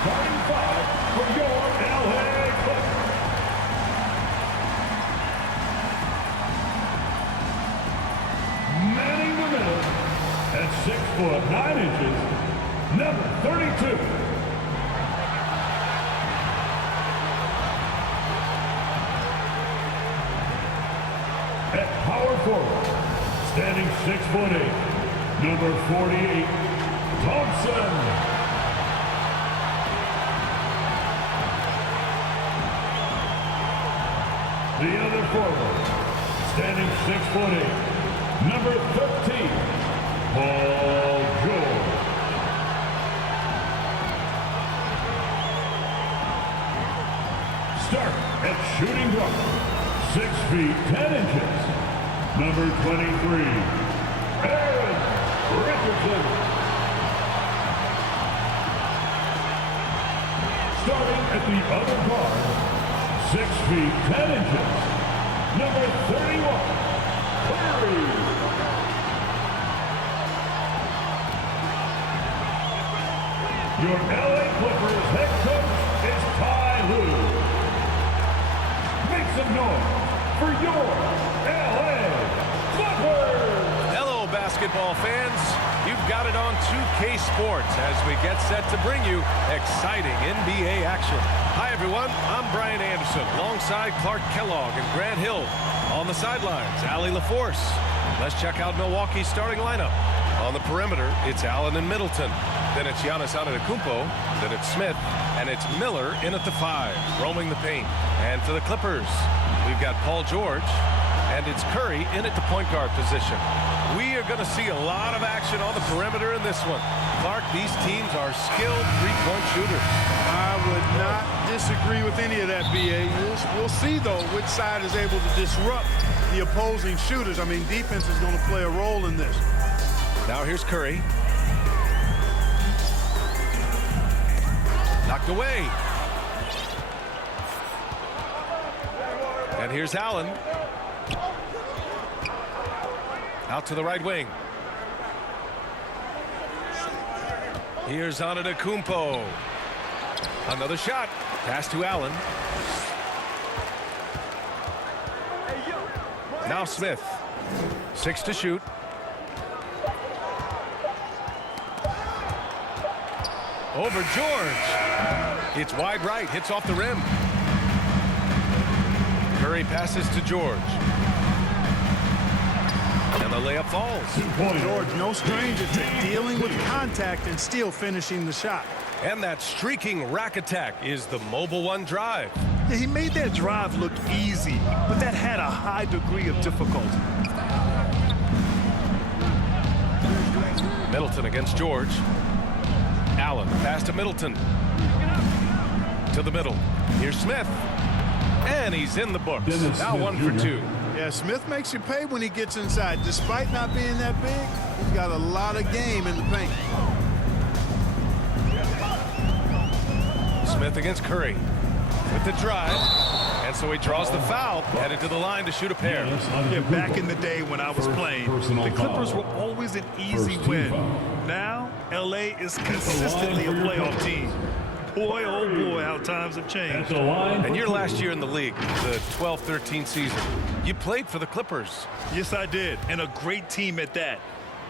Starting five for your LA Clippers. Manning the middle at 6'9", number 32. At power forward, standing 6'8", number 48, Thompson. The other forward, standing 6'8", number 13, Paul George. Start at shooting guard, 6 feet 10 inches, number 23, Aaron Richardson. Starting at the other guard, 6 feet 10 inches, number 31, Curry. Your LA Clippers head coach is Ty Lue. Make some noise for your LA Clippers! Hello, basketball fans. You've got it on 2K Sports as we get set to bring you exciting NBA action. Hi, everyone. I'm Brian Anderson alongside Clark Kellogg and Grant Hill. On the sidelines, Allie LaForce. Let's check out Milwaukee's starting lineup. On the perimeter, it's Allen and Middleton. Then it's Giannis Antetokounmpo. Then it's Smith. And it's Miller in at the 5, roaming the paint. And for the Clippers, we've got Paul George. And it's Curry in at the point guard position. We are going to see a lot of action on the perimeter in this one. Clark, these teams are skilled three-point shooters. I would not disagree with any of that, B.A. We'll see, though, which side is able to disrupt the opposing shooters. I mean, defense is going to play a role in this. Now here's Curry. Knocked away. And here's Allen. Out to the right wing. Here's Antetokounmpo. Another shot. Pass to Allen. Now Smith. 6 to shoot. Over George. It's wide right. Hits off the rim. Curry passes to George. And the layup falls. George, no stranger to dealing with contact and still finishing the shot. And that streaking rack attack is the Mobile One drive. Yeah, he made that drive look easy, but that had a high degree of difficulty. Middleton against George. Allen, pass to Middleton. To the middle. Here's Smith. And he's in the books. Now 1 for 2. Yeah, Smith makes you pay when he gets inside. Despite not being that big, he's got a lot of game in the paint. Smith against Curry. With the drive. And so he draws the foul. Headed to the line to shoot a pair. Yeah, back in the day when I was playing, the Clippers were always an easy win. Now, LA is consistently a playoff team. Boy, oh boy, how times have changed. And your last year in the league, the 12-13 season, you played for the Clippers. Yes, I did, and a great team at that.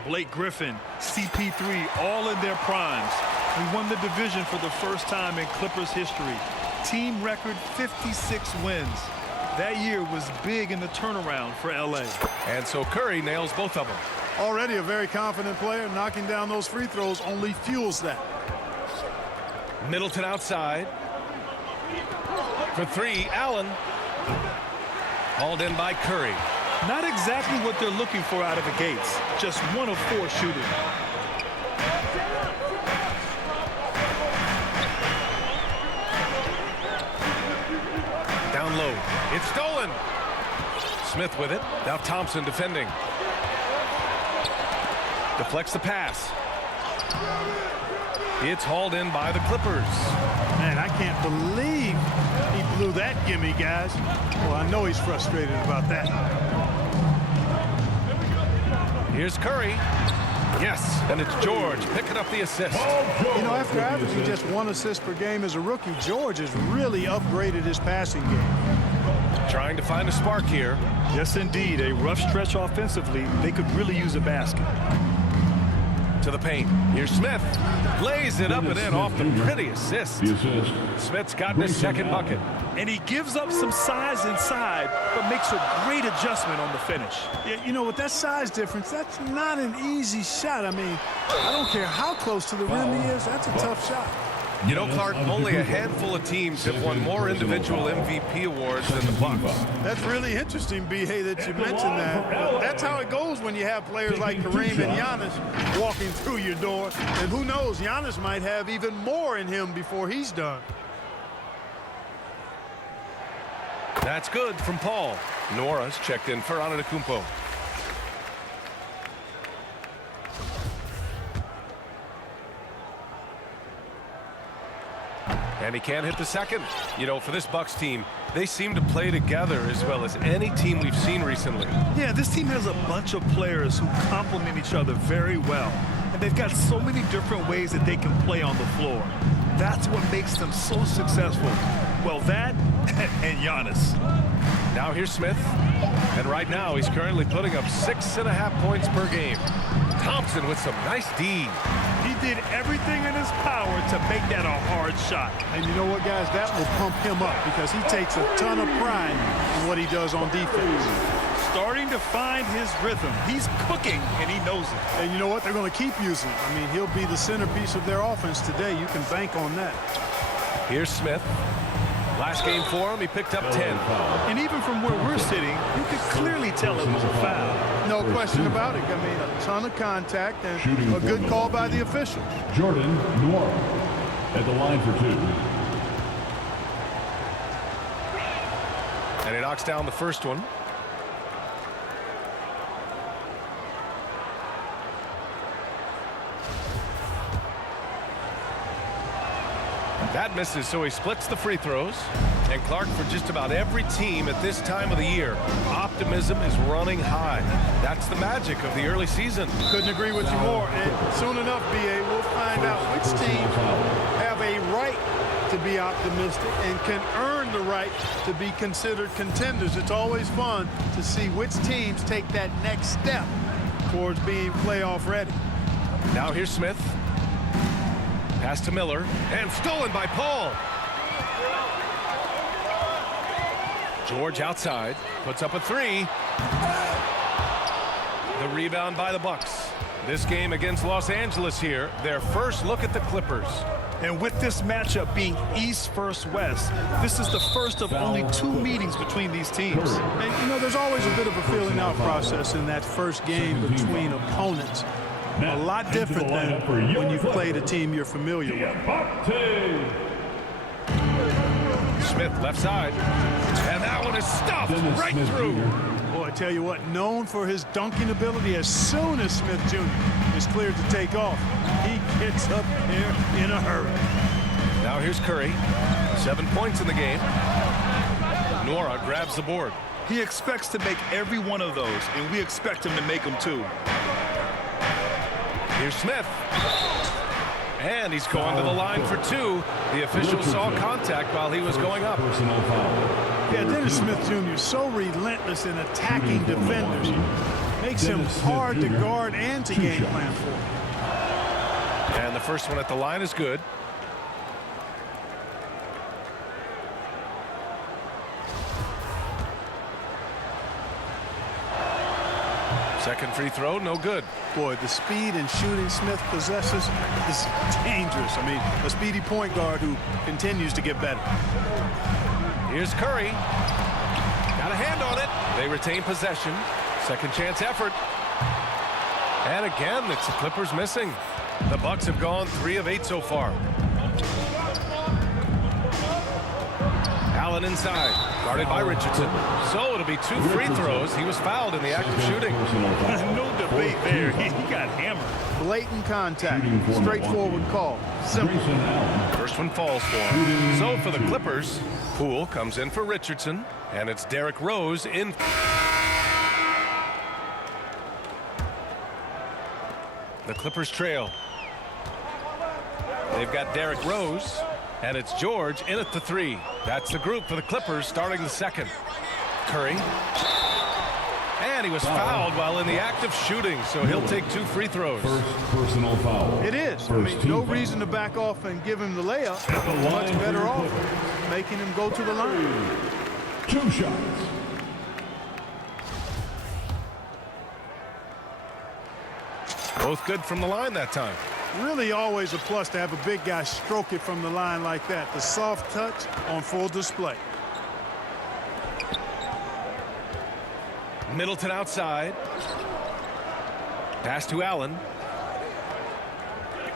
Blake Griffin, CP3, all in their primes. We won the division for the first time in Clippers history. Team record 56 wins. That year was big in the turnaround for LA. And so Curry nails both of them. Already a very confident player. Knocking down those free throws only fuels that. Middleton outside. For 3, Allen. Hauled in by Curry. Not exactly what they're looking for out of the gates. Just 1 of 4 shooting. Down low. It's stolen. Smith with it. Now Thompson defending. Deflects the pass. It's hauled in by the Clippers. Man, I can't believe he blew that gimme, guys. Well, I know he's frustrated about that. Here's Curry. Yes, and it's George picking up the assist. You know, after averaging just 1 assist per game as a rookie, George has really upgraded his passing game. Trying to find a spark here. Yes, indeed. A rough stretch offensively. They could really use a basket. To the paint. Here's Smith. Lays it up and in off the pretty assist. The assist. Smith's gotten his second bucket. And he gives up some size inside, but makes a great adjustment on the finish. Yeah, you know, with that size difference, that's not an easy shot. I mean, I don't care how close to the rim he is. That's a tough shot. You know, Clark, only a handful of teams have won more individual MVP awards than the Bucks. That's really interesting, B.A., that you mentioned that. That's how it goes when you have players like Kareem and Giannis walking through your door. And who knows, Giannis might have even more in him before he's done. That's good from Paul. Nora's checked in for Antetokounmpo. And he can't hit the second. You know, for this Bucks team, they seem to play together as well as any team we've seen recently. Yeah, this team has a bunch of players who complement each other very well. And they've got so many different ways that they can play on the floor. That's what makes them so successful. Well, that and Giannis. Now here's Smith. And right now, he's currently putting up 6.5 points per game. Thompson with some nice D. He did everything in his power to make that a hard shot. And you know what, guys? That will pump him up because he takes a ton of pride in what he does on defense. Starting to find his rhythm. He's cooking, and he knows it. And you know what? They're going to keep using him. I mean, he'll be the centerpiece of their offense today. You can bank on that. Here's Smith. Last game for him, he picked up 10. And even from where we're sitting, you could clearly tell it was a foul. No question about it. I mean, a ton of contact and a good call by the officials. Jordan Nwora at the line for 2. And he knocks down the first one. That misses, so he splits the free throws. And Clark, for just about every team at this time of the year, optimism is running high. That's the magic of the early season. Couldn't agree with you more. And soon enough, B.A., we'll find out which teams have a right to be optimistic and can earn the right to be considered contenders. It's always fun to see which teams take that next step towards being playoff ready. Now here's Smith. Pass to Miller, and stolen by Paul. George outside, puts up a three. The rebound by the Bucks. This game against Los Angeles here, their first look at the Clippers. And with this matchup being East versus West, this is the first of only 2 meetings between these teams. And, you know, there's always a bit of a feeling out process in that first game between opponents. A lot different than when you've played a team you're familiar with. Smith left side. And that one is stuffed right through. Boy, I tell you what, known for his dunking ability, as soon as Smith Jr. is cleared to take off, he gets up there in a hurry. Now here's Curry. 7 points in the game. Nwora grabs the board. He expects to make every one of those, and we expect him to make them too. Here's Smith. And he's going to the line for 2. The official saw contact while he was going up. Yeah, Dennis Smith Jr. is so relentless in attacking defenders. Makes him hard to guard and to game plan for. And the first one at the line is good. Second free throw, no good. Boy, the speed and shooting Smith possesses is dangerous. I mean, a speedy point guard who continues to get better. Here's Curry. Got a hand on it. They retain possession. Second chance effort. And again, it's the Clippers missing. The Bucks have gone 3 of 8 so far. Allen inside, guarded by Richardson. So it'll be 2 free throws. He was fouled in the act of shooting. No debate there. He got hammered. Blatant contact. Straightforward call. Simple. First one falls for him. So for the Clippers, Poole comes in for Richardson, and it's Derrick Rose in. The Clippers trail. They've got Derrick Rose, and it's George in at the 3. That's the group for the Clippers starting the second. Curry. And he was fouled while in the act of shooting, so he'll take 2 free throws. First personal foul. It is. I mean, no reason to back off and give him the layup. Much better off making him go to the line. 2 shots. Both good from the line that time. Really always a plus to have a big guy stroke it from the line like that. The soft touch on full display. Middleton outside. Pass to Allen.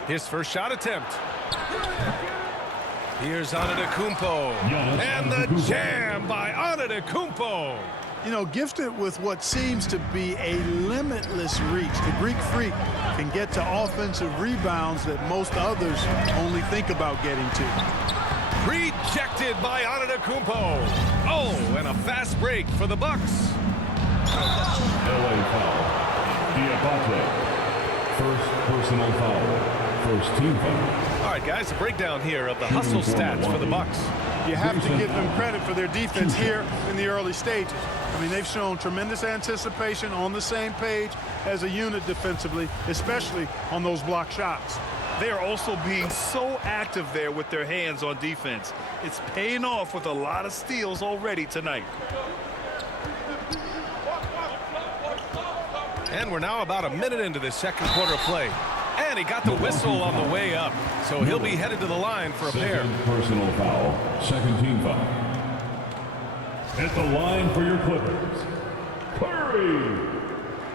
His first shot attempt. Here's Antetokounmpo. And the jam by Antetokounmpo. You know, gifted with what seems to be a limitless reach. The Greek Freak can get to offensive rebounds that most others only think about getting to. Rejected by Antetokounmpo. Oh, and a fast break for the Bucks. LA foul. Diabate. First personal foul. First team foul. All right, guys, a breakdown here of the hustle stats for the Bucks. You have to give them credit for their defense here in the early stages. I mean, they've shown tremendous anticipation, on the same page as a unit defensively, especially on those block shots. They are also being so active there with their hands on defense. It's paying off with a lot of steals already tonight. And we're now about a minute into this second quarter of play. And he got the whistle on the way up. So he'll be headed to the line for a pair. Second personal foul. Second team foul. At the line for your Clippers, Curry.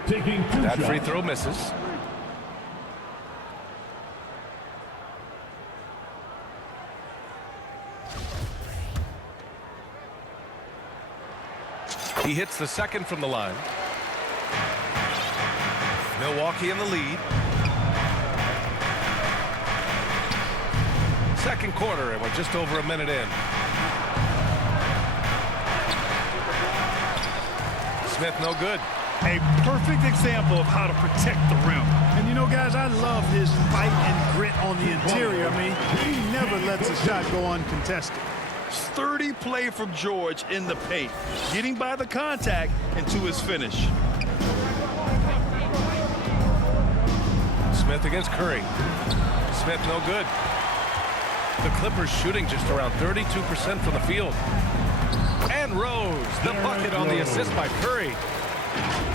Taking 2 That shots. free throw misses. He hits the second from the line. Milwaukee in the lead. Second quarter, and we're just over a minute in. Smith no good. A perfect example of how to protect the rim. And you know, guys, I love his fight and grit on the interior. I mean, he never lets a shot go uncontested. Sturdy play from George in the paint, getting by the contact and to his finish. Smith against Curry. Smith no good. The Clippers shooting just around 32% from the field. And Rose, the bucket on the assist by Curry.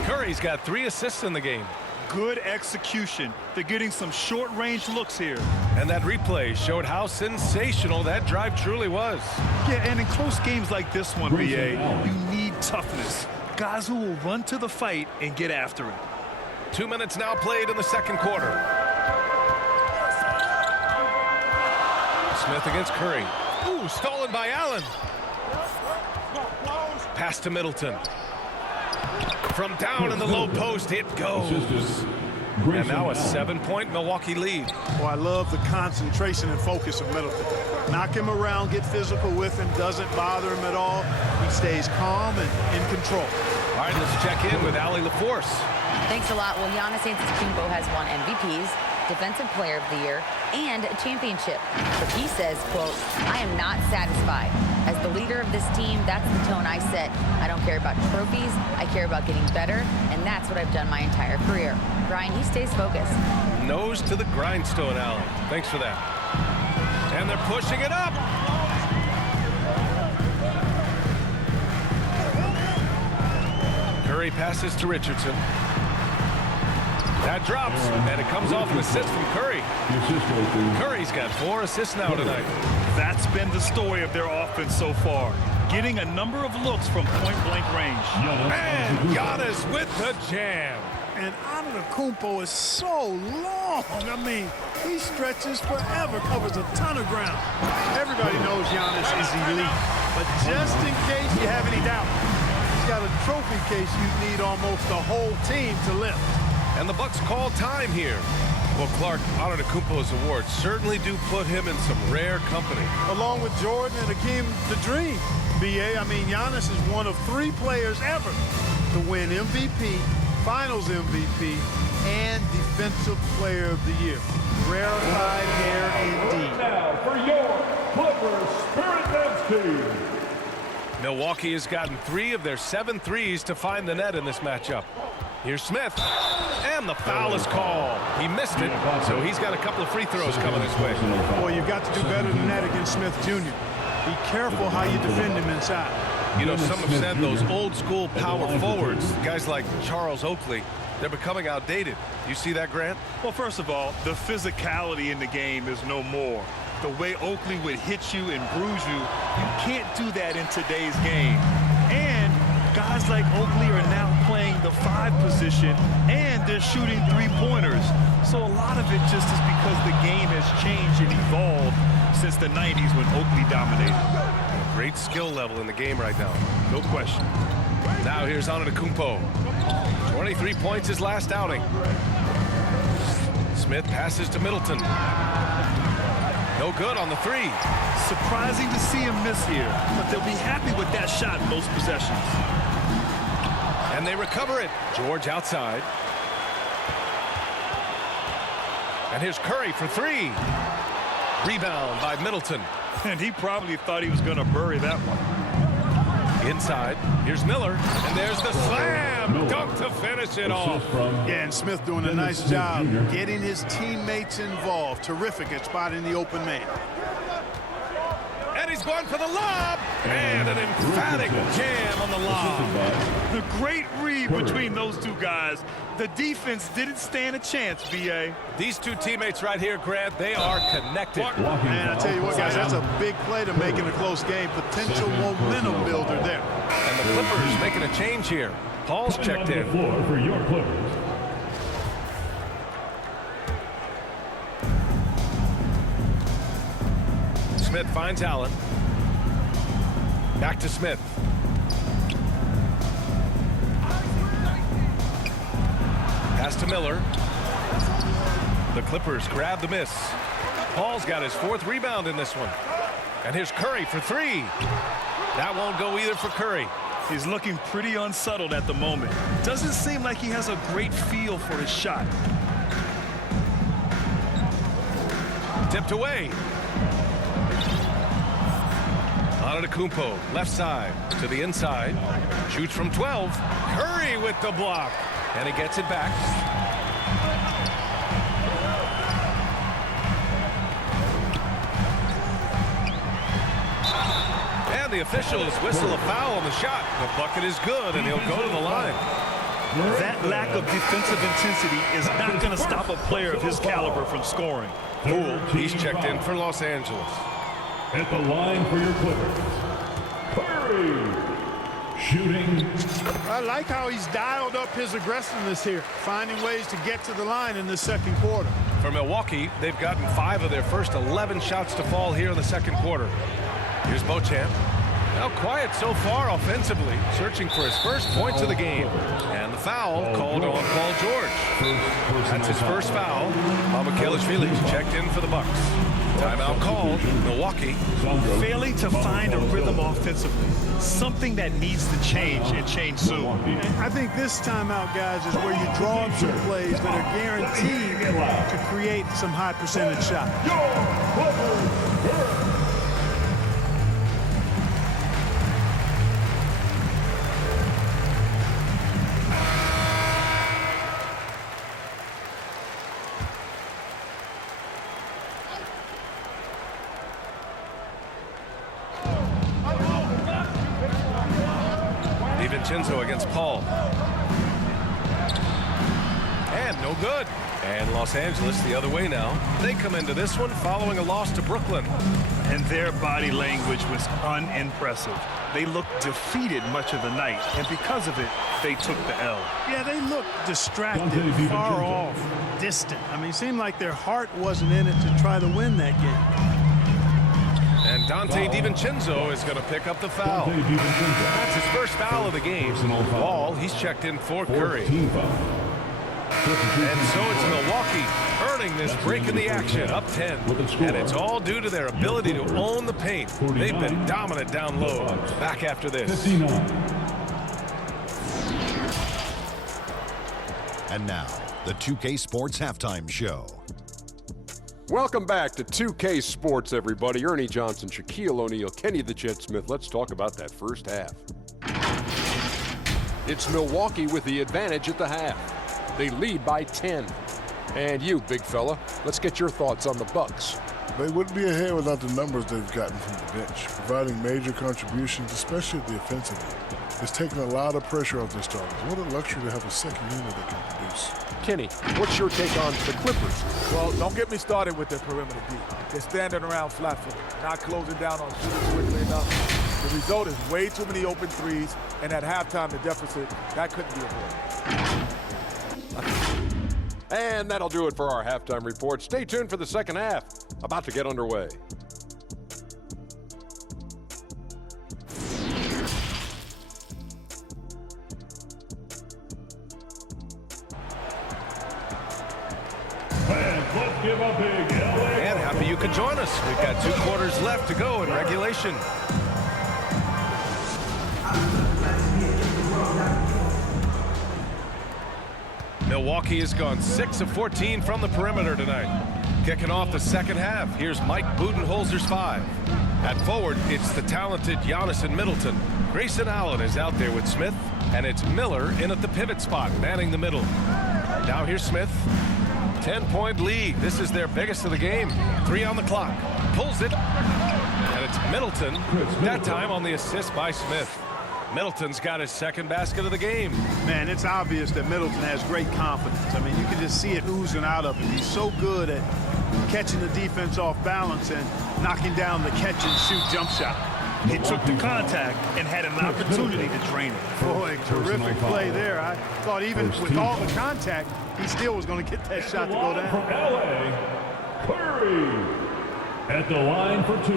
Curry's got 3 assists in the game. Good execution. They're getting some short-range looks here. And that replay showed how sensational that drive truly was. Yeah, and in close games like this one, BA, you need toughness. Guys who will run to the fight and get after it. 2 minutes now played in the second quarter. Smith against Curry. Ooh, stolen by Allen. Pass to Middleton. From down in the low post, it goes. And now a 7-point Milwaukee lead. Well, I love the concentration and focus of Middleton. Knock him around, get physical with him, doesn't bother him at all. He stays calm and in control. All right, let's check in with Allie LaForce. Thanks a lot. Well, Giannis Antetokounmpo has won MVPs, Defensive Player of the Year, and a championship. But he says, quote, "I am not satisfied. As the leader of this team, that's the tone I set. I don't care about trophies. I care about getting better, and that's what I've done my entire career." Brian, he stays focused. Nose to the grindstone, Allen. Thanks for that. And they're pushing it up. Curry passes to Richardson. That drops, and it comes off an assist from Curry. Curry's got 4 assists now tonight. That's been the story of their offense so far, getting a number of looks from point-blank range. And Giannis with the jam. And Antetokounmpo is so long. I mean, he stretches forever, covers a ton of ground. Everybody knows Giannis is elite, but just in case you have any doubt, he's got a trophy case you need almost the whole team to lift. And the Bucks call time here. Well, Clark, Antetokounmpo's awards certainly do put him in some rare company. Along with Jordan and Hakeem the Dream, BA, I mean, Giannis is one of 3 players ever to win MVP, Finals MVP, and Defensive Player of the Year. Rarefied hair indeed. Now for your Clippers Spirit Dance team. Milwaukee has gotten 3 of their 7 threes to find the net in this matchup. Here's Smith, and the foul is called. He missed it, so he's got a couple of free throws coming his way. Boy, you've got to do better than that against Smith Jr. Be careful how you defend him inside. You know, some have said those old school power forwards, guys like Charles Oakley, they're becoming outdated. You see that, Grant? Well, first of all, the physicality in the game is no more. The way Oakley would hit you and bruise you, you can't do that in today's game. And guys like Oakley are now playing the 5 position, and they're shooting 3-pointers. So a lot of it just is because the game has changed and evolved since the 90s when Oakley dominated. Great skill level in the game right now. No question. Now here's Antetokounmpo. 23 points his last outing. Smith passes to Middleton. No good on the 3. Surprising to see him miss here, but they'll be happy with that shot most possessions. And they recover it. George outside. And here's Curry for 3. Rebound by Middleton. And he probably thought he was going to bury that one. Inside, here's Miller, and there's the slam dunk to finish it off. Yeah, and Smith doing a nice job getting his teammates involved. Terrific at spotting the open man. And he's going for the lob, and an emphatic jam on the lob. The great read between those two guys. The defense didn't stand a chance, B.A. These two teammates right here, Grant, they are connected. Man, I tell you what, guys, that's a big play to make in a close game. Potential momentum builder there. And the Clippers making a change here. Paul's checked in. Floor for your Clippers. Smith finds Allen. Back to Smith. Pass to Miller. The Clippers grab the miss. Paul's got his 4th rebound in this one. And here's Curry for 3. That won't go either for Curry. He's looking pretty unsettled at the moment. Doesn't seem like he has a great feel for his shot. Tipped away. Antetokounmpo, left side to the inside. Shoots from 12. Curry with the block. And he gets it back. And the officials whistle a foul on the shot. The bucket is good, and he'll go to the line. That lack of defensive intensity is not going to stop a player of his caliber from scoring. Poole, he's checked in for Los Angeles. At the line for your Clippers, Curry. Shooting. I like how he's dialed up his aggressiveness here, finding ways to get to the line in the second quarter. For Milwaukee, they've gotten 5 of their first 11 shots to fall here in the second quarter. Here's Beauchamp. Now quiet so far offensively, searching for his first points of the game. And the foul called on Paul George. That's his first foul. Mamukelashvili checked in for the Bucks. Timeout called. Milwaukee. Failing to find a rhythm offensively. Something that needs to change and change soon. I think this timeout, guys, is where you draw up some plays that are guaranteed to create some high percentage shots. DiVincenzo against Paul. And no good. And Los Angeles the other way now. They come into this one following a loss to Brooklyn. And their body language was unimpressive. They looked defeated much of the night, and because of it, they took the L. Yeah, they looked distracted, far off, distant. I mean, it seemed like their heart wasn't in it to try to win that game. And Dante DiVincenzo is going to pick up the foul. That's his first foul of the game. Ball, he's checked in for Curry. And so it's Milwaukee earning this break in the action, up 10. And it's all due to their ability to own the paint. They've been dominant down low. Back after this. And now, the 2K Sports Halftime Show. Welcome back to 2K Sports, everybody. Ernie Johnson, Shaquille O'Neal, Kenny the Jet Smith. Let's talk about that first half. It's Milwaukee with the advantage at the half. They lead by 10. And you, big fella, let's get your thoughts on the Bucks. They wouldn't be ahead without the numbers they've gotten from the bench, providing major contributions, especially at the offensive end. It's taken a lot of pressure off their starters. What a luxury to have a second unit that can produce. Kenny, what's your take on the Clippers? Well, don't get me started with their perimeter D. They're standing around flat-footed, not closing down on shooters quickly enough. The result is way too many open threes, and at halftime, the deficit, that couldn't be avoided. And that'll do it for our halftime report. Stay tuned for the second half. About to get underway. Fans, let's give a big LA. And happy you could join us. We've got 2 quarters left to go in regulation. Milwaukee has gone 6 of 14 from the perimeter tonight. Kicking off the second half, here's Mike Budenholzer's 5. At forward, it's the talented Giannis and Middleton. Grayson Allen is out there with Smith, and it's Miller in at the pivot spot, manning the middle. Now here's Smith. 10-point lead. This is their biggest of the game. 3 on the clock. Pulls it. And it's Middleton. That time on the assist by Smith. Middleton's got his second basket of the game. Man, it's obvious that Middleton has great confidence. I mean, you can just see it oozing out of him. He's so good at catching the defense off balance and knocking down the catch-and-shoot jump shot. He took the contact and had an opportunity to drain it. Boy, terrific play there. I thought even with all the contact, he still was going to get that shot to go From down. LA, Curry at the line for 2.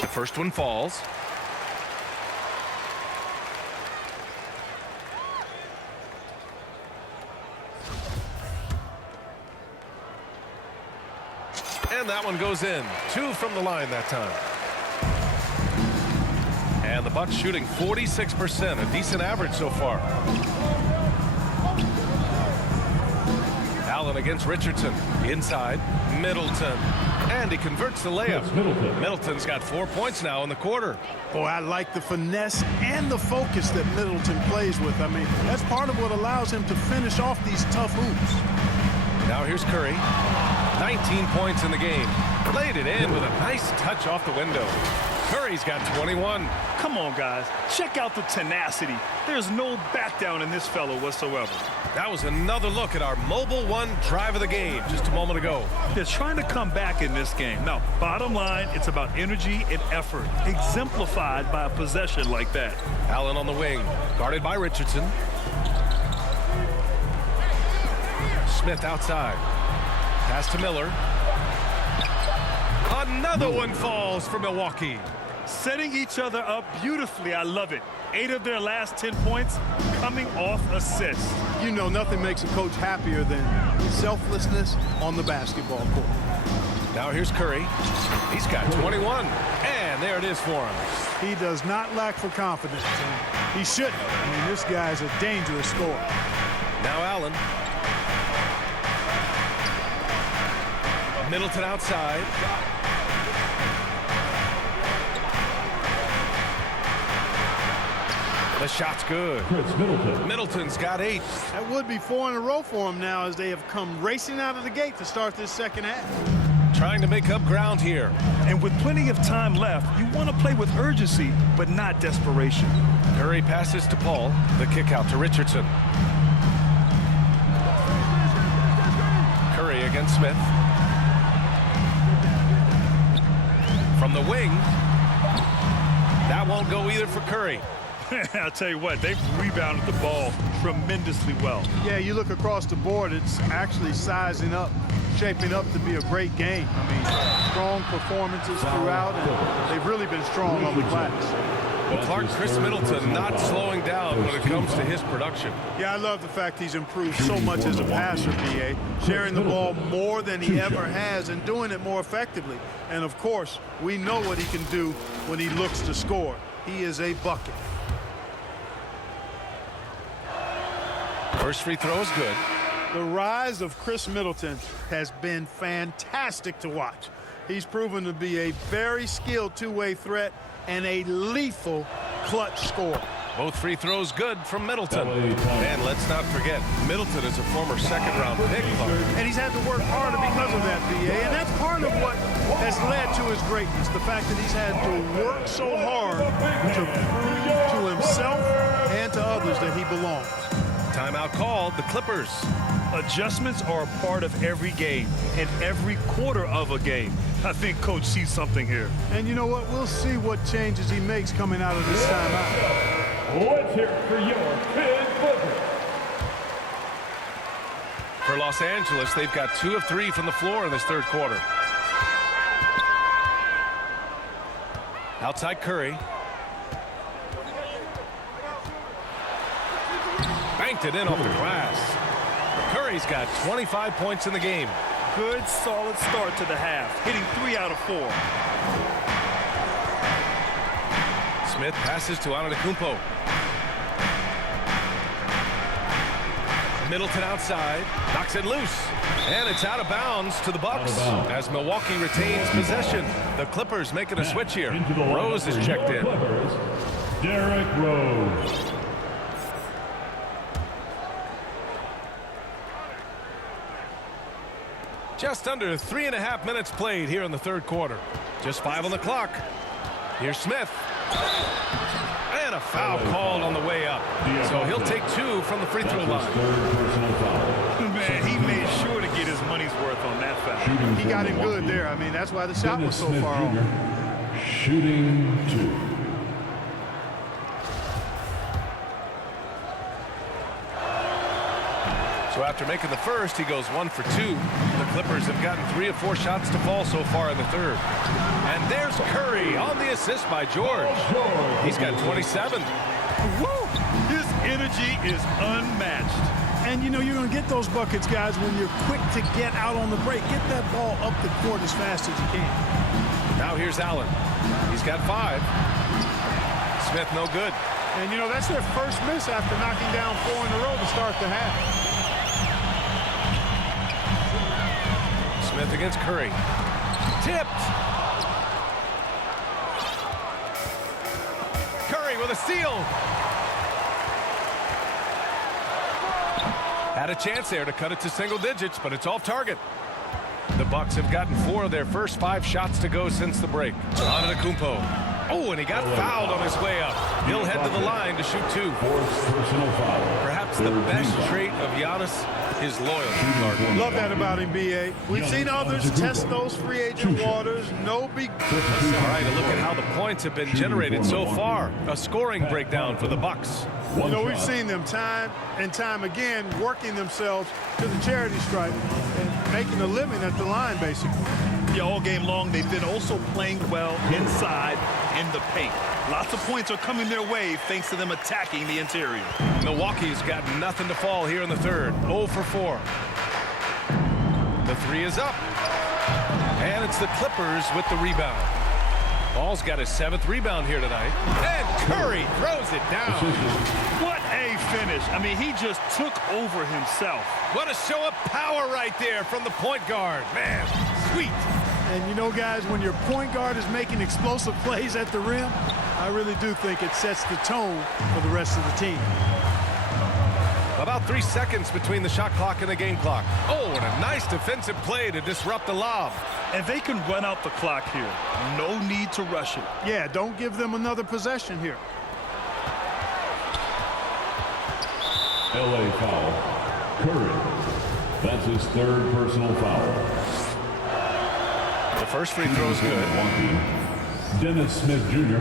The first one falls. And that one goes in. 2 from the line that time. And the Bucks shooting 46%, a decent average so far. Allen against Richardson. Inside, Middleton. And he converts the layup. Middleton's got 4 points now in the quarter. Boy, I like the finesse and the focus that Middleton plays with. I mean, that's part of what allows him to finish off these tough hoops. Now here's Curry. 19 points in the game. Laid it in with a nice touch off the window. Curry's got 21. Come on, guys. Check out the tenacity. There's no back down in this fellow whatsoever. That was another look at our Mobile One drive of the game just a moment ago. They're trying to come back in this game. Now, bottom line, it's about energy and effort, exemplified by a possession like that. Allen on the wing, guarded by Richardson. Smith outside. Pass to Miller. Another one falls for Milwaukee. Setting each other up beautifully. I love it. 8 of their last 10 points coming off assists. You know, nothing makes a coach happier than selflessness on the basketball court. Now here's Curry. He's got 21. And there it is for him. He does not lack for confidence. And he shouldn't. I mean, this guy's a dangerous scorer. Now Allen. Middleton outside. The shot's good. Middleton's got 8. That would be 4 in a row for him now as they have come racing out of the gate to start this second half. Trying to make up ground here. And with plenty of time left, you want to play with urgency, but not desperation. Curry passes to Paul. The kick out to Richardson. Curry against Smith. From the wing. That won't go either for Curry. I'll tell you what, they've rebounded the ball tremendously well. Yeah, you look across the board, it's actually sizing up, shaping up to be a great game. I mean, strong performances throughout, and they've really been strong on the glass. Well, Clark, Chris Middleton not slowing down when it comes to his production. Yeah, I love the fact he's improved so much as a passer, B.A., sharing the ball more than he ever has and doing it more effectively. And, of course, we know what he can do when he looks to score. He is a bucket. First free throw is good. The rise of Chris Middleton has been fantastic to watch. He's proven to be a very skilled two-way threat and a lethal clutch scorer. Both free throws good from Middleton. LA Times. And let's not forget, Middleton is a former second-round pick. And he's had to work harder because of that, BA. And that's part of what has led to his greatness. The fact that he's had to work so hard to prove to himself and to others that he belongs. Timeout called, the Clippers. Adjustments are a part of every game and every quarter of a game. I think Coach sees something here. And you know what? We'll see what changes he makes coming out of this timeout. Let's hear it for your Kid Clippers. For Los Angeles, they've got 2 of 3 from the floor in this third quarter. Outside Curry. Banked it in off the glass. Curry's got 25 points in the game. Good, solid start to the half, hitting 3 out of 4. Smith passes to Antetokounmpo. Middleton outside, knocks it loose, and it's out of bounds to the Bucks as Milwaukee retains possession. The Clippers making a switch here. Rose is checked in. Clippers, Derrick Rose. Just under 3.5 minutes played here in the third quarter. Just 5 on the clock. Here's Smith. And a foul called on the way up. So he'll take 2 from the free throw line. Third personal foul. Man, he made sure to get his money's worth on that foul. He got him good there. I mean, that's why the shot was so Dennis far Smith off. Jr. Shooting 2. So after making the first, he goes 1 for 2. The Clippers have gotten 3 of 4 shots to fall so far in the third. And there's Curry on the assist by George. He's got 27. Woo! His energy is unmatched. And, you know, you're going to get those buckets, guys, when you're quick to get out on the break. Get that ball up the court as fast as you can. Now here's Allen. He's got 5. Smith no good. And, you know, that's their first miss after knocking down 4 in a row to start the half. Smith against Curry. Tipped. Curry with a steal. Had a chance there to cut it to single digits, but it's off target. The Bucks have gotten 4 of their first 5 shots to go since the break. Antetokounmpo. Oh, and he got fouled on his way up. He'll head to the line to shoot 2. Fourth personal foul. Perhaps the best trait of Giannis, his loyalty. Love that about him, B.A. We've seen others test those free agent waters. No big... All right, a look at how the points have been generated so far. A scoring breakdown for the Bucks. You know, we've seen them time and time again working themselves to the charity stripe and making a living at the line, basically. Yeah, all game long, they've been also playing well inside in the paint. Lots of points are coming their way thanks to them attacking the interior. Milwaukee's got nothing to fall here in the third. 0 for 4. The 3 is up. And it's the Clippers with the rebound. Ball's got his 7th rebound here tonight. And Curry throws it down. What a finish. I mean, he just took over himself. What a show of power right there from the point guard. Man, sweet. And you know, guys, when your point guard is making explosive plays at the rim, I really do think it sets the tone for the rest of the team. About 3 seconds between the shot clock and the game clock. Oh, and a nice defensive play to disrupt the lob. And they can run out the clock here. No need to rush it. Yeah, don't give them another possession here. LA foul. Curry. That's his 3rd personal foul. The first free throw is good. Dennis Smith Jr.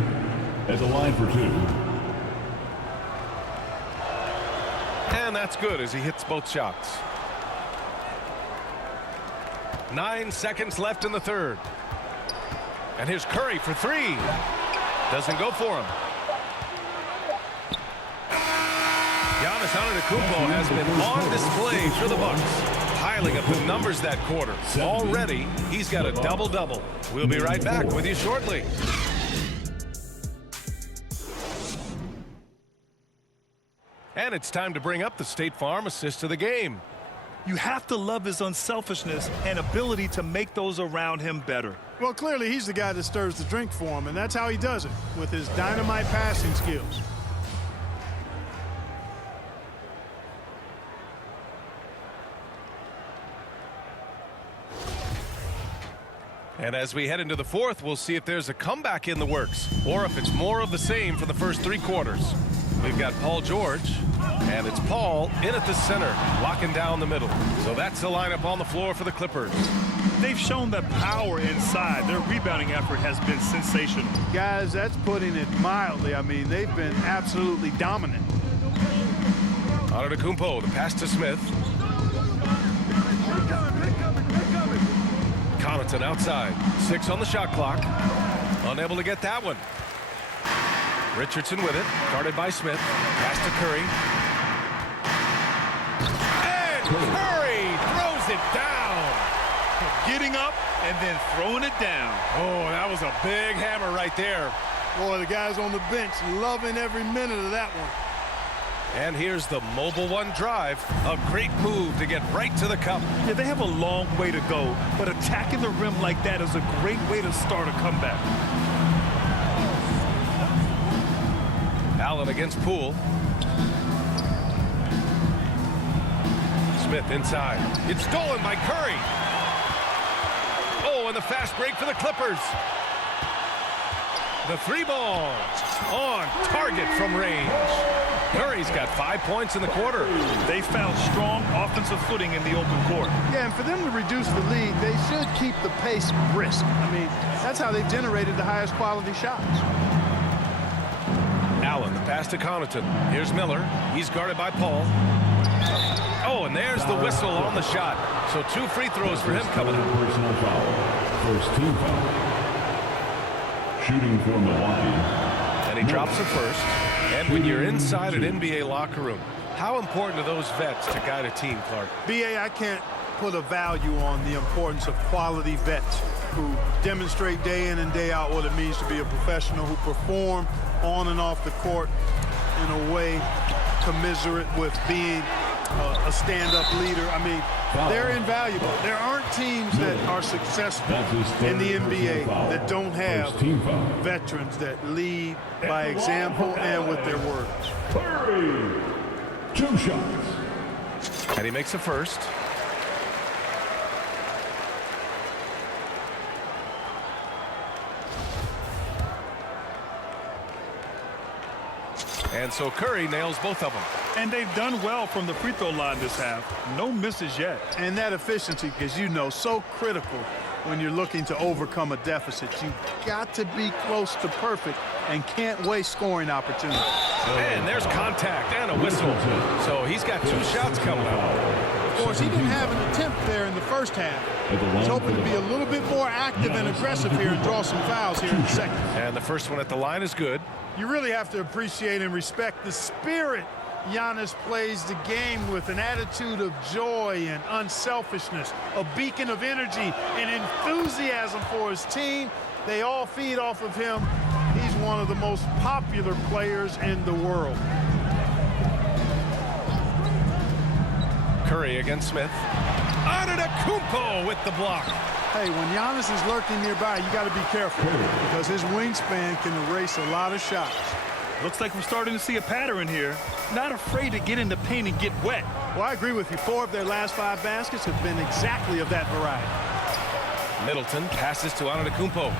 at the line for 2. And that's good as he hits both shots. 9 seconds left in the third. And here's Curry for 3. Doesn't go for him. Giannis Antetokounmpo has been on display for the Bucks, piling up the numbers that quarter. Already, he's got a double-double. We'll be right back with you shortly. And it's time to bring up the State Farm assist of the game. You have to love his unselfishness and ability to make those around him better. Well, clearly he's the guy that stirs the drink for him, and that's how he does it, with his dynamite passing skills. And as we head into the fourth, we'll see if there's a comeback in the works or if it's more of the same for the first 3 quarters. We've got Paul George, and it's Paul in at the center, locking down the middle. So that's the lineup on the floor for the Clippers. They've shown the power inside. Their rebounding effort has been sensational. Guys, that's putting it mildly. I mean, they've been absolutely dominant. Antetokounmpo, the pass to Smith. Connaughton outside. 6 on the shot clock. Unable to get that one. Richardson with it. Guarded by Smith. Pass to Curry. And Curry throws it down. Getting up and then throwing it down. Oh, that was a big hammer right there. Boy, the guys on the bench loving every minute of that one. And here's the Mobile One drive. A great move to get right to the cup. Yeah, they have a long way to go, but attacking the rim like that is a great way to start a comeback. Allen against Poole. Smith inside. It's stolen by Curry. Oh, and the fast break for the Clippers. The 3-ball on target from range. Curry's got 5 points in the quarter. They found strong offensive footing in the open court. Yeah, and for them to reduce the lead, they should keep the pace brisk. I mean, that's how they've generated the highest quality shots. Allen, the pass to Connaughton. Here's Miller. He's guarded by Paul. Oh, and there's the whistle on the shot. So 2 free throws for him coming up. Personal foul. First team foul. Shooting for Milwaukee. And he drops it first. And when you're inside an NBA locker room, how important are those vets to guide a team, Clark? B.A., I can't put a value on the importance of quality vets who demonstrate day in and day out what it means to be a professional, who perform on and off the court in a way commiserate with being a stand-up leader. I mean, they're invaluable. There aren't teams that are successful in the NBA that don't have veterans that lead by example and with their words. Curry, 2 shots. And he makes a first. And so Curry nails both of them. And they've done well from the free throw line this half. No misses yet. And that efficiency, as you know, so critical when you're looking to overcome a deficit. You've got to be close to perfect and can't waste scoring opportunities. And there's contact and a whistle. So he's got 2 shots coming up. Of course, he didn't have an attempt there in the first half. He's hoping to be a little bit more active and aggressive here and draw some fouls here in the second. And the first one at the line is good. You really have to appreciate and respect the spirit Giannis plays the game with, an attitude of joy and unselfishness, a beacon of energy and enthusiasm for his team. They all feed off of him. He's one of the most popular players in the world. Curry against Smith. Antetokounmpo with the block. Hey, when Giannis is lurking nearby, you got to be careful because his wingspan can erase a lot of shots. Looks like we're starting to see a pattern here. Not afraid to get in the paint and get wet. Well, I agree with you. 4 of their last 5 baskets have been exactly of that variety. Middleton passes to Antetokounmpo.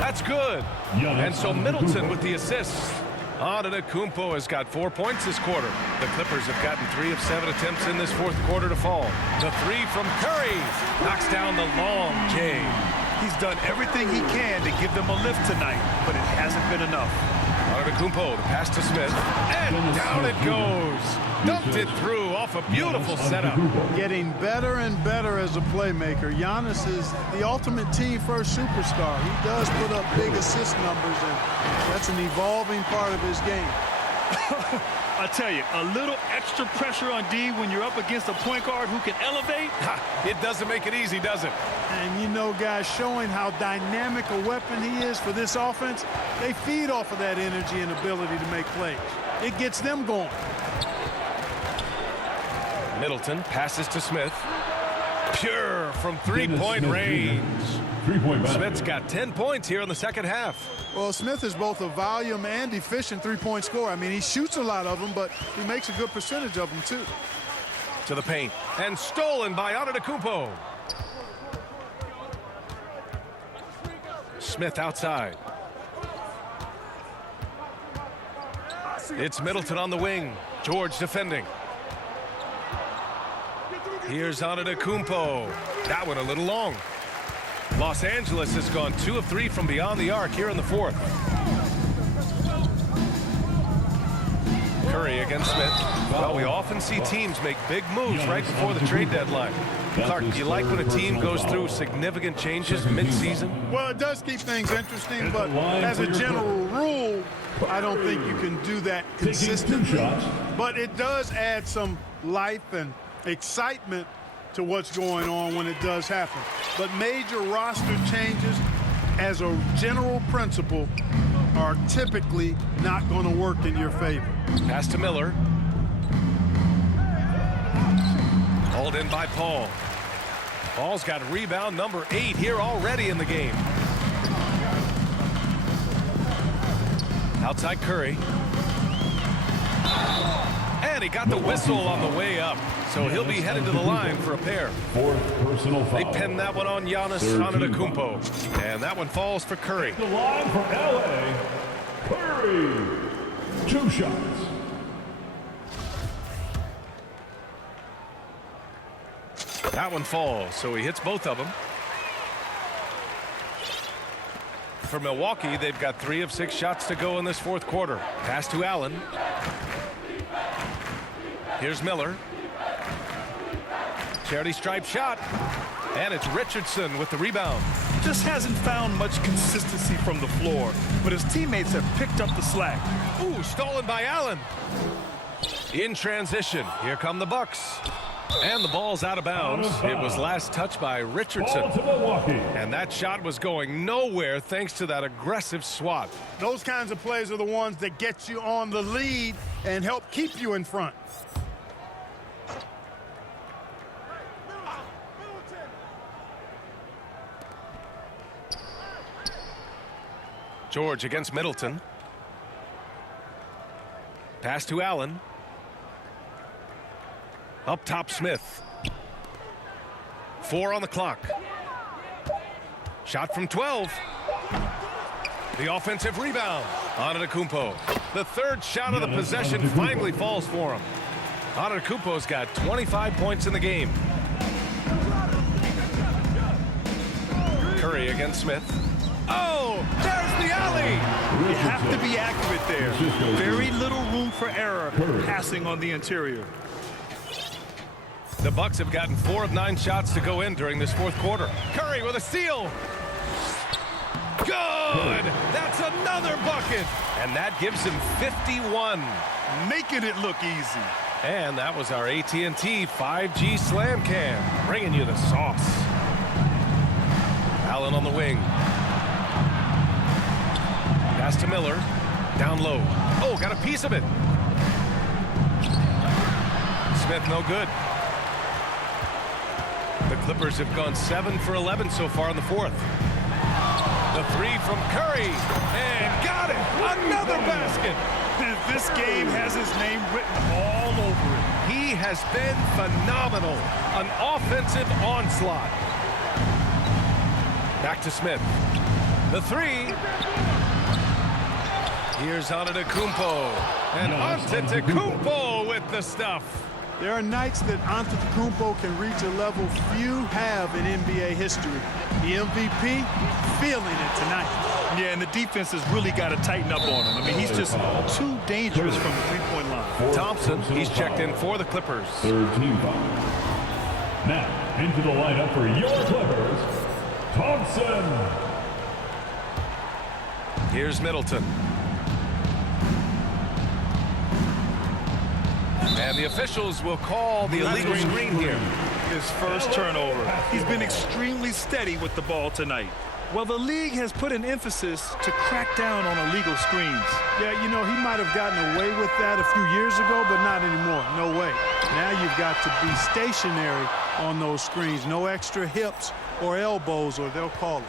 That's good. And so Middleton with the assist. Antetokounmpo has got 4 points this quarter. The Clippers have gotten 3 of 7 attempts in this fourth quarter to fall. The 3 from Curry knocks down the long J. He's done everything he can to give them a lift tonight, but it hasn't been enough. Antetokounmpo, the pass to Smith, and down it goes. Dumped it through off a beautiful setup. Getting better and better as a playmaker. Giannis is the ultimate team-first superstar. He does put up big assist numbers, and that's an evolving part of his game. I tell you, a little extra pressure on D when you're up against a point guard who can elevate. It doesn't make it easy, does it? And you know, guys, showing how dynamic a weapon he is for this offense, they feed off of that energy and ability to make plays. It gets them going. Middleton passes to Smith. Pure from three-point range. Three-point basket. Smith's got 10 points here in the second half. Well, Smith is both a volume and efficient three-point scorer. I mean, he shoots a lot of them, but he makes a good percentage of them, too. To the paint. And stolen by Antetokounmpo. Smith outside. It's Middleton on the wing. George defending. Here's Antetokounmpo. That one a little long. Los Angeles has gone 2 of 3 from beyond the arc here in the fourth. Curry against Smith. Well, we often see teams make big moves right before the trade deadline. Clark, do you like when a team goes through significant changes mid-season? Well, it does keep things interesting, but as a general rule, I don't think you can do that consistently. But it does add some life and excitement to what's going on when it does happen. But major roster changes, as a general principle, are typically not going to work in your favor. Pass to Miller. Hauled in by Paul. Paul's got rebound number 8 here already in the game. Outside Curry. And he got the whistle on the way up. So he'll be headed to the line for a pair. Fourth personal foul. They pinned that one on Giannis Antetokounmpo. And that one falls for Curry. The line for LA. Curry. 2 shots. That one falls, so he hits both of them. For Milwaukee, they've got 3 of 6 shots to go in this fourth quarter. Pass to Allen. Here's Miller. Charity stripe shot. And it's Richardson with the rebound. Just hasn't found much consistency from the floor, but his teammates have picked up the slack. Ooh, stolen by Allen. In transition, here come the Bucks. And the ball's out of bounds. It was last touched by Richardson. Ball to Milwaukee. And that shot was going nowhere thanks to that aggressive swat. Those kinds of plays are the ones that get you on the lead and help keep you in front. George against Middleton. Pass to Allen. Up top, Smith. 4 on the clock. Shot from 12. The offensive rebound. Antetokounmpo. The third shot of the possession finally falls for him. Antetokounmpo's got 25 points in the game. Curry against Smith. Oh, there's the alley. You have to be accurate there. Very little room for error passing on the interior. The Bucks have gotten 4 of 9 shots to go in during this fourth quarter. Curry with a steal. Good. That's another bucket. And that gives him 51. Making it look easy. And that was our AT&T 5G Slam Cam, bringing you the sauce. Allen on the wing. Pass to Miller. Down low. Oh, got a piece of it. Smith no good. The Clippers have gone 7 for 11 so far in the fourth. The 3 from Curry. And got it. Another basket. This game has his name written all over it. He has been phenomenal. An offensive onslaught. Back to Smith. The 3. Here's Antetokounmpo. And Antetokounmpo with the stuff. There are nights that Antetokounmpo can reach a level few have in NBA history. The MVP feeling it tonight. Yeah, and the defense has really got to tighten up on him. I mean, he's just too dangerous from the three-point line. Thompson, he's checked in for the Clippers. Third team foul. Now, into the lineup for your Clippers, Thompson. Here's Middleton. And the officials will call the illegal screen here. His first turnover. He's been extremely steady with the ball tonight. Well, the league has put an emphasis to crack down on illegal screens. Yeah, you know, he might have gotten away with that a few years ago, but not anymore. No way. Now you've got to be stationary on those screens. No extra hips or elbows, or they'll call it.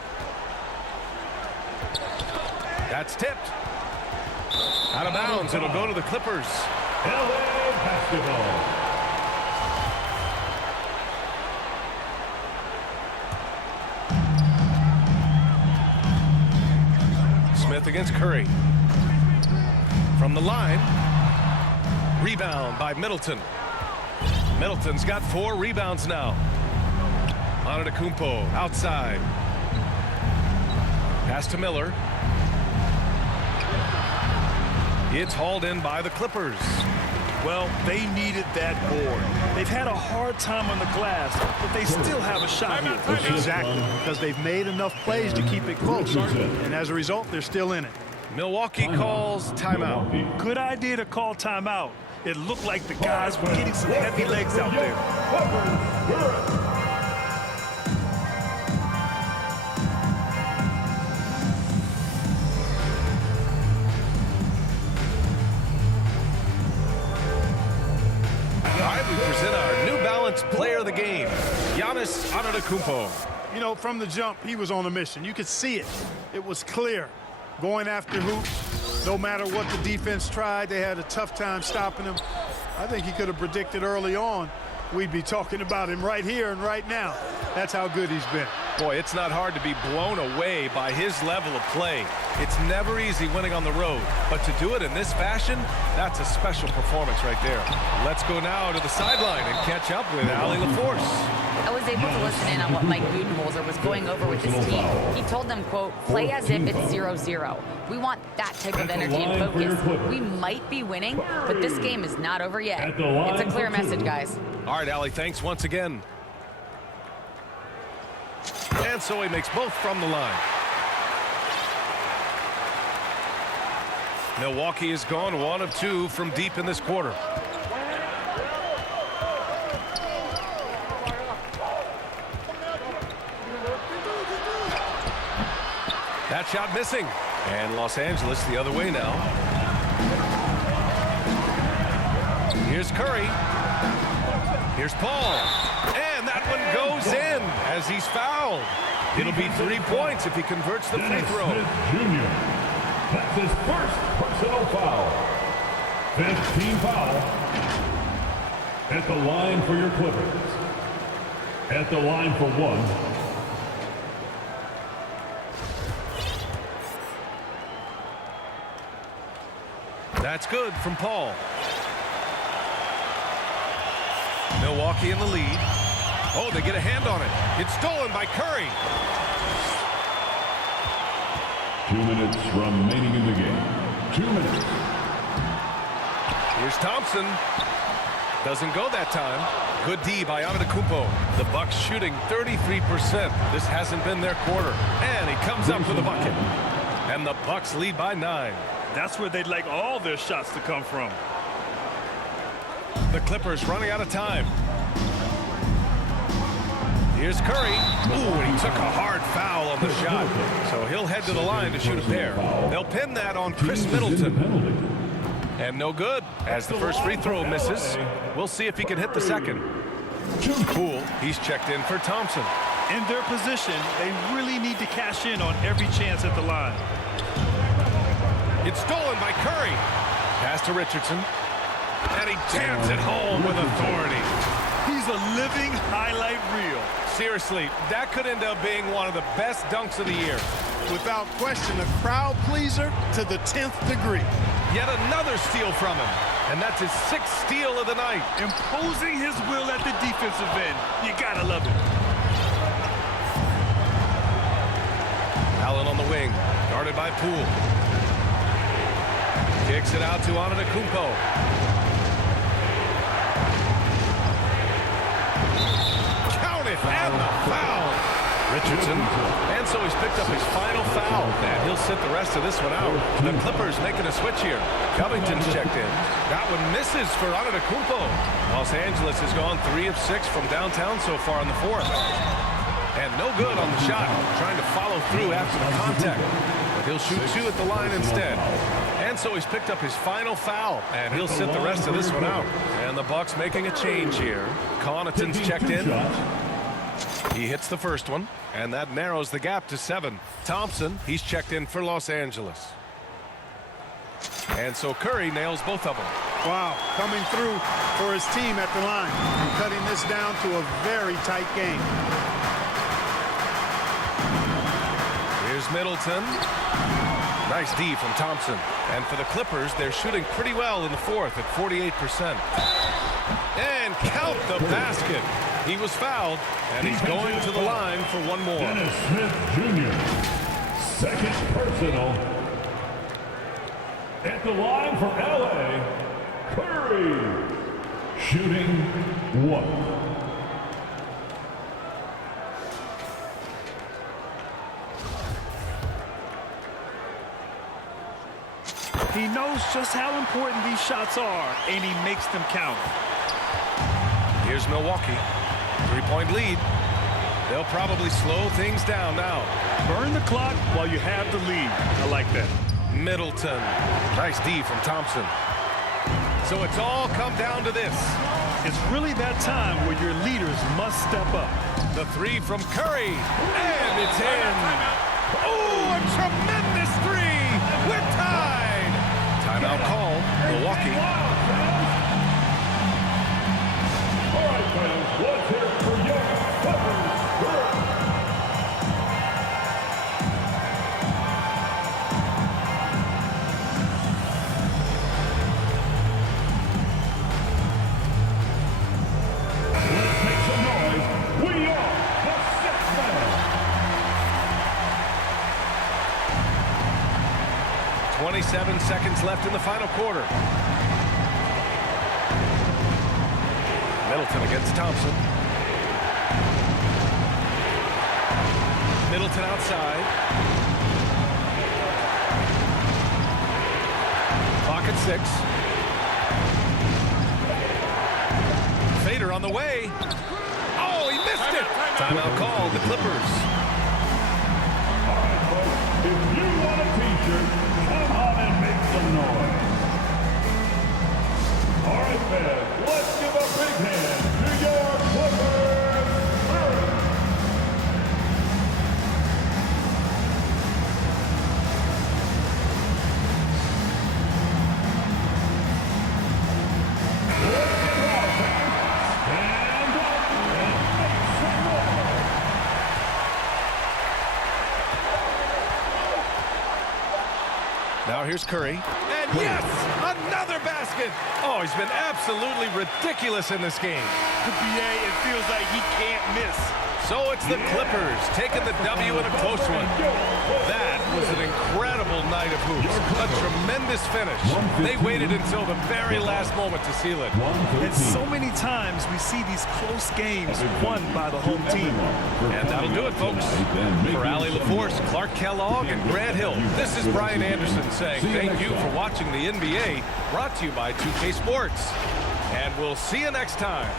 That's tipped. Out of bounds. It'll go to the Clippers. LA basketball. Smith against Curry. From the line. Rebound by Middleton. Middleton's got 4 rebounds now. Antetokounmpo outside. Pass to Miller. It's hauled in by the Clippers. Well, they needed that board. They've had a hard time on the glass, but they still have a shot here. Exactly, because they've made enough plays to keep it close. And as a result, they're still in it. Milwaukee calls timeout. Good idea to call timeout. It looked like the guys were getting some heavy legs out there. We present our New Balance player of the game, Giannis Antetokounmpo. You know, from the jump, he was on a mission. You could see it. It was clear. Going after hoops, no matter what the defense tried, they had a tough time stopping him. I think he could have predicted early on we'd be talking about him right here and right now. That's how good he's been. Boy, it's not hard to be blown away by his level of play. It's never easy winning on the road, but to do it in this fashion, that's a special performance right there. Let's go now to the sideline and catch up with Allie LaForce. I was able to listen in on what Mike Budenholzer was going over with his team. He told them, quote, play as if it's 0-0. We want that type of energy and focus. We might be winning, but this game is not over yet. It's a clear message, guys. All right, Allie, thanks once again. And so he makes both from the line. Milwaukee has gone 1 of 2 from deep in this quarter. That shot missing. And Los Angeles the other way now. Here's Curry. Here's Paul. And that one goes in as he's fouled. It'll be 3 points if he converts the free throw. Jr. That's his first personal foul. 5th team foul. At the line for your Clippers. At the line for 1. That's good from Paul. Milwaukee in the lead. Oh, they get a hand on it. It's stolen by Curry. 2 minutes remaining in the game. 2 minutes. Here's Thompson. Doesn't go that time. Good D by Antetokounmpo. The Bucks shooting 33%. This hasn't been their quarter. And he comes up with the bucket. And the Bucks lead by 9. That's where they'd like all their shots to come from. The Clippers running out of time. Here's Curry. Ooh, and he took a hard foul on the shot. So he'll head to the line to shoot a pair. They'll pin that on Chris Middleton. And no good, as the first free throw misses. We'll see if he can hit the second. Cool, he's checked in for Thompson. In their position, they really need to cash in on every chance at the line. It's stolen by Curry. Pass to Richardson. And he jams it home with authority. He's a living highlight reel. Seriously, that could end up being one of the best dunks of the year. Without question, a crowd pleaser to the 10th degree. Yet another steal from him. And that's his 6th steal of the night. Imposing his will at the defensive end. You gotta love it. Allen on the wing, guarded by Poole. Kicks it out to Antetokounmpo. Count it, and the foul. Richardson. And so he's picked up his final foul, and he'll sit the rest of this one out. The Clippers making a switch here. Covington's checked in. That one misses for Antetokounmpo. Los Angeles has gone 3 of 6 from downtown so far in the 4th. And no good on the shot. Trying to follow through after the contact. But he'll shoot 2 at the line instead. And so he's picked up his final foul. And he'll sit the rest of this one out. And the Bucks making a change here. Connaughton's checked in. He hits the first one. And that narrows the gap to 7. Thompson, he's checked in for Los Angeles. And so Curry nails both of them. Wow, coming through for his team at the line and cutting this down to a very tight game. Here's Middleton. Nice D from Thompson. And for the Clippers, they're shooting pretty well in the fourth at 48%. And count the basket. He was fouled, and he's going to the line for one more. Dennis Smith Jr. Second personal. At the line for LA, Curry. Shooting 1. He knows just how important these shots are, and he makes them count. Here's Milwaukee. 3-point lead. They'll probably slow things down now. Burn the clock while you have the lead. I like that. Middleton. Nice D from Thompson. So it's all come down to this. It's really that time where your leaders must step up. The 3 from Curry. And it's in. Oh, a tremendous 3. We're tied. Timeout call. Milwaukee. All right, fans, let's hear it for your Clippers. Let's make some noise. We are the Sixth Man. 27 seconds left in the final quarter. Middleton against Thompson. Middleton outside. Clock at 6. Fader on the way. Oh, he missed it. Timeout called. The Clippers. All right, folks, if you want a t-shirt, come on and make some noise. All right, fans, let's give a big hand to your Clippers. Stand up and make some noise. Now here's Curry. And yes, another basket. Oh, he's been absolutely ridiculous in this game. The BA, it feels like he can't miss. So it's the Clippers taking the W in a close one. That was an incredible night of hoops. A tremendous finish. They waited until the very last moment to seal it. And so many times we see these close games won by the home team. And that'll do it, folks. For Allie LaForce, Clark Kellogg, and Grant Hill, this is Brian Anderson saying thank you for watching the NBA, brought to you by 2K Sports. And we'll see you next time.